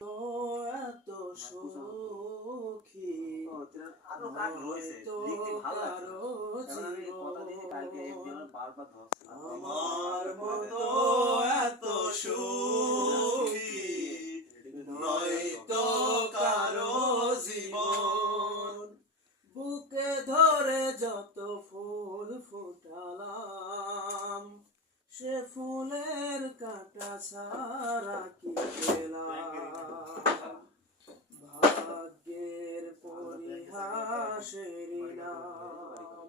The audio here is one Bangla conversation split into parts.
তো এত সুখী আমার মতো এত সুখী নয়তো কারো জীবন। বুকে ধরে যত ফুল ফুটালাম সে ফুলের কাঁটা ছাড়া কি পেলাম। ভাগ্যের পরিহাসের নাম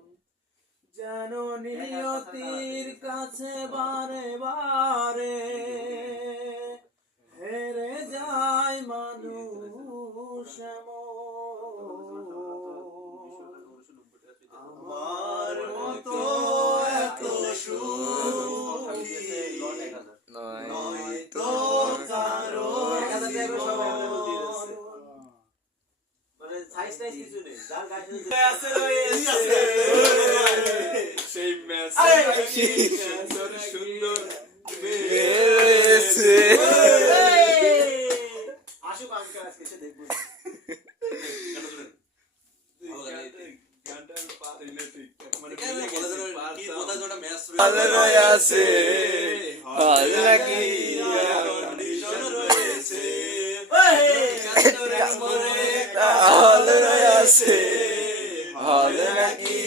যেন নিয়তির কাছে বারে বারে হেরে যায় মানুষ। আমার মতো এত সুখী নয়তো কারো জীবন। মানে সাইজ টাইজ কিছু নেই, যার গায়ে আছে রয়েছে সেই মেসেজ সুন্দর বেড়েছে। আসুক আঙ্কেল আজকে এসে দেখবো। হল নাকি